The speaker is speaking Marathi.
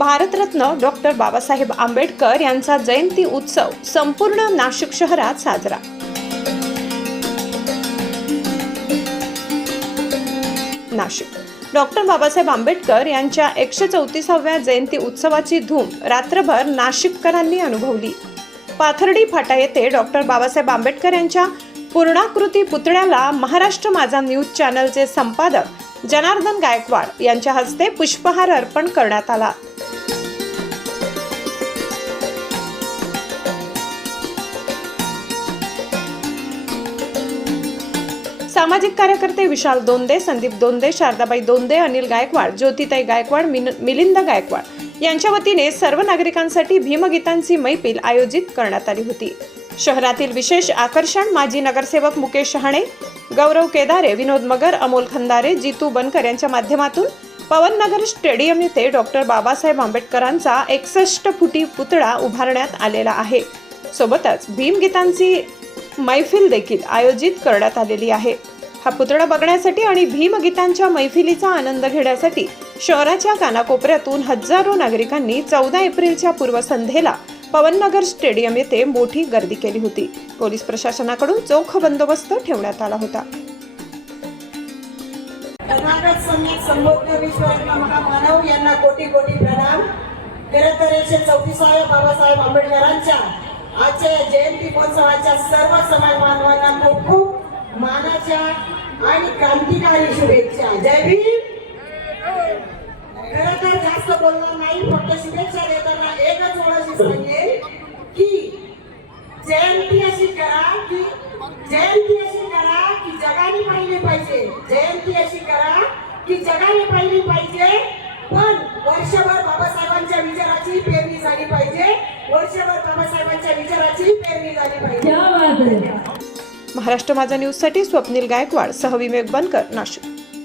Bharat Ratna doctor Babasaheb Ambedkar यांचा जयंती उत्सव संपूर्ण नाशिक शहरात साजरा. नाशिक. डॉक्टर बाबासाहेब आंबेडकर यांच्या एकशे चौतीसाव्या जयंती उत्सवाची धूम रात्रभर नाशिककरांनी अनुभवली. पाथर्डी फाटा येथे डॉक्टर बाबासाहेब आंबेडकर यांच्या पूर्णाकृती पुतळ्याला महाराष्ट्र माझा न्यूज चॅनलचे संपादक जनार्दन गायकवाड यांच्या हस्ते पुष्पहार अर्पण करण्यात आला. सामाजिक कार्यकर्ते विशाल दोंदे संदीप दोंदे शारदाबाई दोंदे अनिल गायकवाड ज्योतिताई गायकवाड मिन- मिलिंद गायकवाड यांच्या वतीने सर्व नागरिकांसाठी भीमगीतांची मैफिल आयोजित करण्यात आली होती. शहरातील विशेष आकर्षण माजी नगरसेवक मुकेश शहाणे गौरव केदारे विनोद मगर अमोल खंदारे जितू बनकर यांच्या माध्यमातून पवननगर स्टेडियम येथे डॉक्टर बाबासाहेब आंबेडकरांचा एकसष्ट फुटी पुतळा उभारण्यात आलेला आहे. सोबतच भीमगीतांची मैफिल देखील आयोजित करण्यात आलेली आहे. हा पुतळा बघण्यासाठी आणि भीमगीतांच्या मैफिलीचा आनंद घेण्यासाठी शहराच्या कानाकोपऱ्यातून हजारो नागरिकांनी चौदा एप्रिलच्या पूर्वसंध्येला पवननगर स्टेडियम येथे मोठी गर्दी केली होती. पोलीस प्रशासनाकडून चोख बंदोबस्त ठेवण्यात आला होता. कर्नाटक संगीत संबोध्य विश्वरत्न महामानव यांना कोटी कोटी प्रणाम. खरं तर एकशे चौतीसाव्या बाबासाहेब आंबेडकरांच्या आजच्या जयंती महोत्सवाच्या सर्व समाज बांधवांना काही शुभेच्छा। जय भीम। खरं तर जास्त बोलणार नाही फक्त शुभेच्छा देताना एकच ओळखी सांगेल की जयंती अशी करा की जयंती अशी करा की जगाने पाहिली पाहिजे. जयंती अशी करा की जगाने पाहिली पाहिजे पण वर्षभर बाबासाहेबांच्या विचाराची पेरणी झाली पाहिजे. वर्षभर बाबासाहेबांच्या विचाराची पेरणी झाली पाहिजे. महाराष्ट्र माझा न्यूजसाठी स्वप्नील गायकवाड सह विवेक बनकर नाशिक.